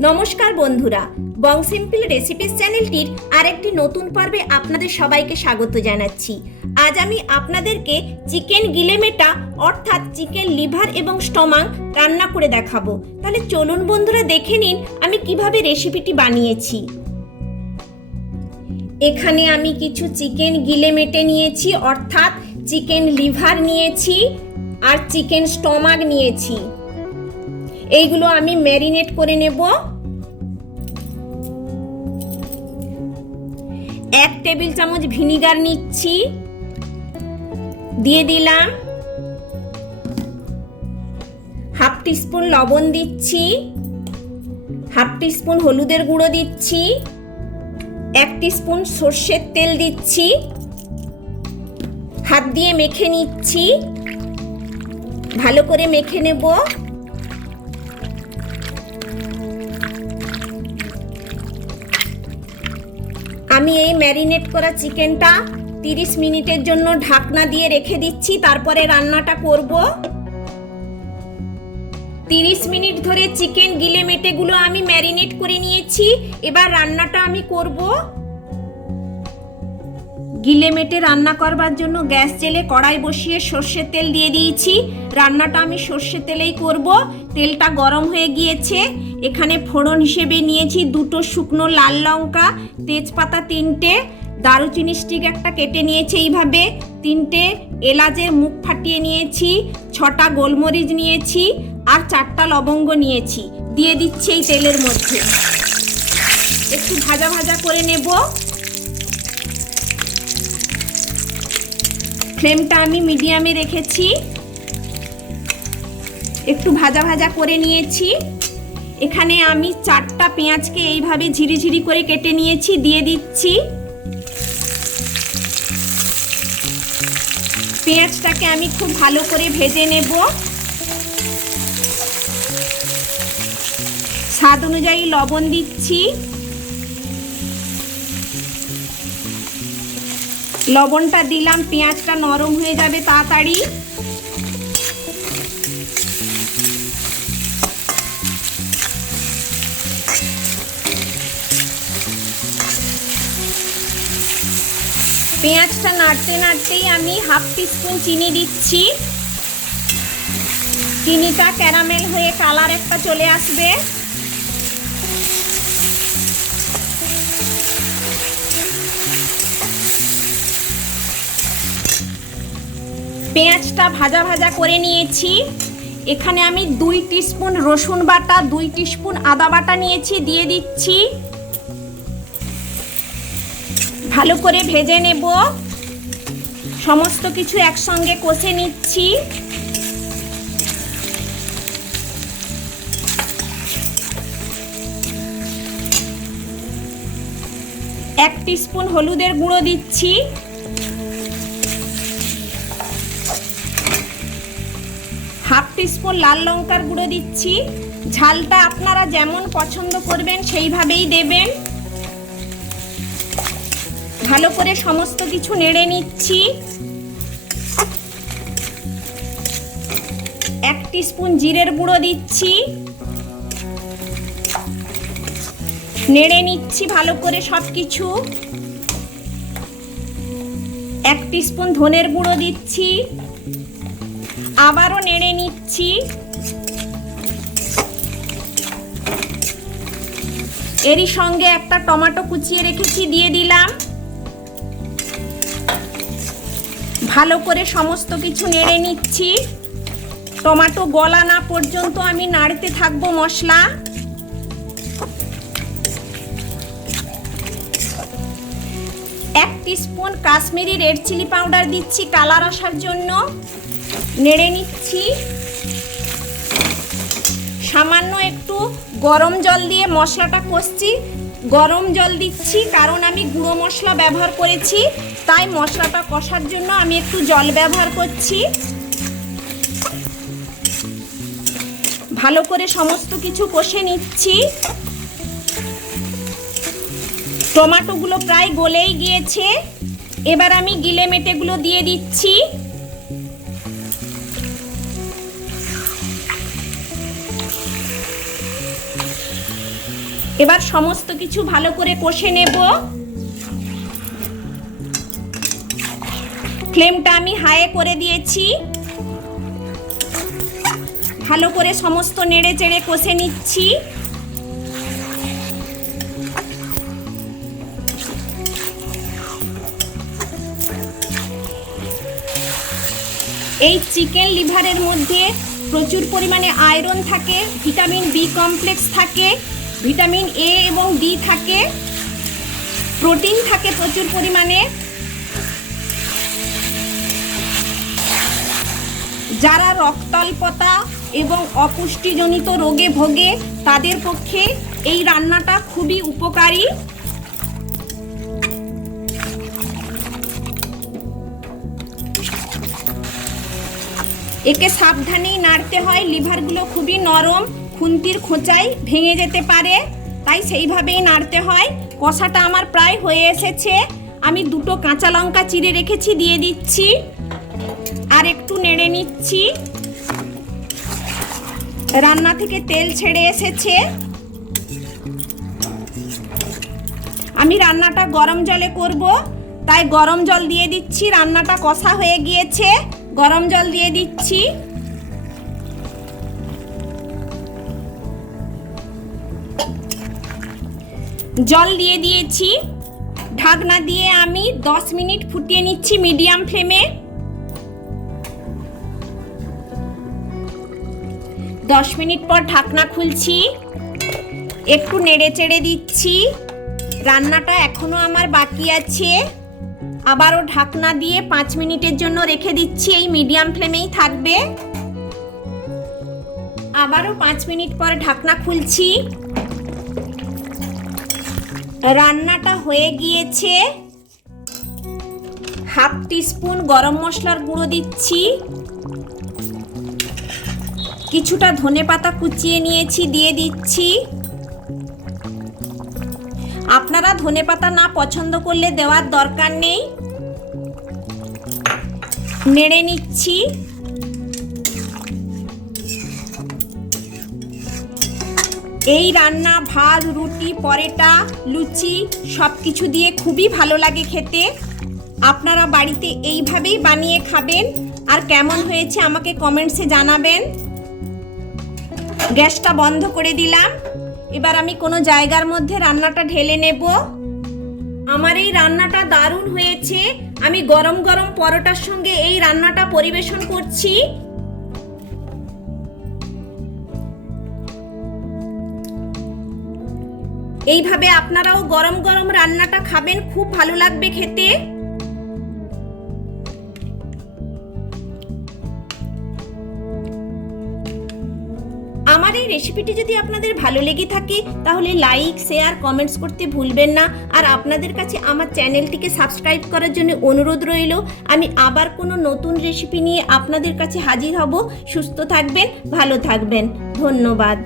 নমস্কার বন্ধুরা, বং simple recipes চ্যানেলটির আরেকটি নতুন পর্বে আপনাদের সবাইকে স্বাগত জানাচ্ছি। আজ আমি আপনাদেরকে চিকেন গিলে মেটা অর্থাৎ চিকেন লিভার এবং স্টমাক রান্না করে দেখাবো। তাহলে চলুন বন্ধুরা দেখে নিন আমি কিভাবে রেসিপিটি বানিয়েছি। এখানে আমি কিছু চিকেন গিলে মেটে নিয়েছি অর্থাৎ চিকেন লিভার নিয়েছি আর চিকেন স্টমাক নিয়েছি। এইগুলো আমি ম্যারিনেট করে নেব। 1 টেবিল চামচ ভিনিগার নিচ্ছি, দিয়ে দিলাম। 1/2 টিস্পুন লবণ দিচ্ছি, 1/2 টিস্পুন হলুদের গুঁড়ো দিচ্ছি, 1 টিস্পুন সর্ষের তেল দিচ্ছি। হাত দিয়ে মেখে নিচ্ছি, ভালো করে মেখে নেব। আমি এই ম্যারিনেট করা চিকেনটা 30 মিনিটের জন্য ঢাকনা দিয়ে রেখে দিচ্ছি, তারপরে রান্নাটা করব। 30 মিনিট ধরে চিকেন গিলে মেটেগুলো আমি ম্যারিনেট করে নিয়েছি। এবার রান্নাটা আমি করব। গিলে মেটে রান্না করবার জন্য গ্যাস জেলে কড়াই বসিয়ে সর্ষের তেল দিয়ে দিয়েছি। রান্নাটা আমি সর্ষের তেলেই করব। তেলটা গরম হয়ে গিয়েছে। এখানে ফোড়ন হিসেবে নিয়েছি 2টো শুকনো লাল লঙ্কা, তেজপাতা 3টে, দারুচিনি স্টিক একটা কেটে নিয়েছি এইভাবে, 3টে এলাচের মুখ ফাটিয়ে নিয়েছি, 6টা গোলমরিচ নিয়েছি আর 4টা লবঙ্গ নিয়েছি। দিয়ে দিচ্ছি এই তেলের মধ্যে, একটু ভাজা ভাজা করে নেব। ফ্লেমটা আমি মিডিয়ামে রেখেছি। একটু ভাজা ভাজা করে নিয়েছি। এখানে আমি 4টা পেঁয়াজকে এইভাবে ঝিরিঝিরি করে কেটে নিয়েছি, দিয়ে দিচ্ছি। পেঁয়াজটাকে আমি খুব ভালো করে ভেজে নেব। স্বাদ অনুযায়ী লবণ দিচ্ছি। লবণটা দিলাম, পেঁয়াজটা নরম হয়ে যাবে তাড়াতাড়ি। পেঁয়াজটা নাড়তে নাড়তেই আমি 1/2 টিস্পুন চিনি দিচ্ছি। চিনিটা ক্যারামেল হয়ে কালার একটা চলে আসবে। পেঁয়াজটা ভাজা ভাজা করে নিয়েছি। এখানে আমি 2 টিস্পুন রসুন বাটা, 2 টিস্পুন আদা বাটা নিয়েছি, দিয়ে দিচ্ছি। ভালো করে ভেজে নেব। সমস্ত কিছু একসঙ্গে কষে নিচ্ছি। এক টিস্পুন হলুদের গুঁড়ো দিচ্ছি, 1/2 টিস্পুন লাল লঙ্কার গুঁড়ো দিচ্ছি। ঝালটা আপনারা যেমন পছন্দ করবেন সেইভাবেই দেবেন। ভালো করে সমস্ত কিছু নেড়ে নিচ্ছি। 1 টিস্পুন জিরের গুঁড়ো দিচ্ছি, নেড়ে নিচ্ছি ভালো করে সব কিছু। 1 টিস্পুন ধনের গুঁড়ো দিচ্ছি, আবারও নেড়ে নিচ্ছি। এরই সঙ্গে একটা টমেটো কুচিয়ে রেখেছি, দিয়ে দিলাম। ভালো করে সমস্ত কিছু নেড়ে নিচ্ছি। টমেটো গলা না পর্যন্ত আমি নাড়তে থাকবো মশলা। এক teaspoon Kashmiri red chilli powder দিচ্ছি কালার আসার জন্য, নেড়ে নিচ্ছি। সামান্য একটু গরম জল দিয়ে মশলাটা কষছি। গরম জল দিচ্ছি কারণ আমি গুঁড়ো মশলা ব্যবহার করেছি, তাই মশলাটা কষার জন্য আমি একটু জল ব্যবহার করছি। ভালো করে সমস্ত কিছু কষে নিচ্ছি। টমেটোগুলো প্রায় গলেই গিয়েছে। এবার আমি গিলে মেটেগুলো দিয়ে দিচ্ছি। এবার সমস্ত কিছু ভালো করে কষে নেব। ফ্লেমটা আমি হাই করে দিয়েছি। ভালো করে সমস্ত নেড়ে চেড়ে কষে নিচ্ছি। এই চিকেন লিভারের মধ্যে প্রচুর পরিমাণে আয়রন থাকে, ভিটামিন বি কমপ্লেক্স থাকে, ভিটামিন এ এবং ডি থাকে, প্রোটিন থাকে প্রচুর পরিমাণে। যারা রক্তাল্পতা এবং অপুষ্টিজনিত রোগে ভোগে তাদের পক্ষে এই রান্নাটা খুবই উপকারী। একে সাবধানেই নাড়তে হয়, লিভারগুলো খুবই নরম, খুন্তির খোঁচায় ভেঙে যেতে পারে, তাই সেইভাবেই নাড়তে হয়। কষাটা আমার প্রায় হয়ে এসেছে। আমি 2টো কাঁচা লঙ্কা চিড়ে রেখেছি, দিয়ে দিচ্ছি আর একটু নেড়ে নিচ্ছি। রান্না থেকে তেল ছেড়ে এসেছে। আমি রান্নাটা গরম জলে করব, তাই গরম জল দিয়ে দিচ্ছি। রান্নাটা কষা হয়ে গিয়েছে, গরম জল দিয়ে দিচ্ছি। জল দিয়ে দিয়েছি। ঢাকনা দিয়ে আমি 10 মিনিট ফুটিয়ে নিচ্ছি মিডিয়াম ফ্লেমে। 10 মিনিট পর ঢাকনা খুলছি, একটু নেড়ে চেড়ে দিচ্ছি। রান্নাটা এখনো আমার বাকি আছে। আবারও ঢাকনা দিয়ে 5 মিনিটের জন্য রেখে দিচ্ছি, এই মিডিয়াম ফ্লেমেই থাকবে। আবারও 5 মিনিট পর ঢাকনা খুলছি। রান্নাটা হয়ে গিয়েছে। হাফ টিস্পুন গরম মশলার গুঁড়ো দিচ্ছি, কিছুটা ধনেপাতা কুচিয়ে নিয়েছি দিয়ে দিচ্ছি। আপনারা ধনেপাতা না পছন্দ করলে দেওয়ার দরকার নেই। নেড়ে নিচ্ছি। এই রান্না ভাত, রুটি, পরোটা, লুচি সব কিছু দিয়ে খুবই ভালো লাগে খেতে। আপনারা বাড়িতে এইভাবেই বানিয়ে খাবেন, আর কেমন হয়েছে আমাকে কমেন্টসে জানাবেন। গ্যাসটা বন্ধ করে দিলাম। এবার আমি কোনো জায়গার মধ্যে রান্নাটা ঢেলে নেব। আমার এই রান্নাটা দারুণ হয়েছে। আমি গরম গরম পরোটার সঙ্গে এই রান্নাটা পরিবেশন করছি। এইভাবে আপনারাও গরম গরম রান্নাটা খাবেন, খুব ভালো লাগবে খেতে। আমার এই রেসিপিটি যদি আপনাদের ভালো লেগে থাকে তাহলে লাইক, শেয়ার, কমেন্টস করতে ভুলবেন না। আর আপনাদের কাছে আমার চ্যানেলটিকে সাবস্ক্রাইব করার জন্য অনুরোধ রইল। আমি আবার কোনো নতুন রেসিপি নিয়ে আপনাদের কাছে হাজির হব। সুস্থ থাকবেন, ভালো থাকবেন। ধন্যবাদ।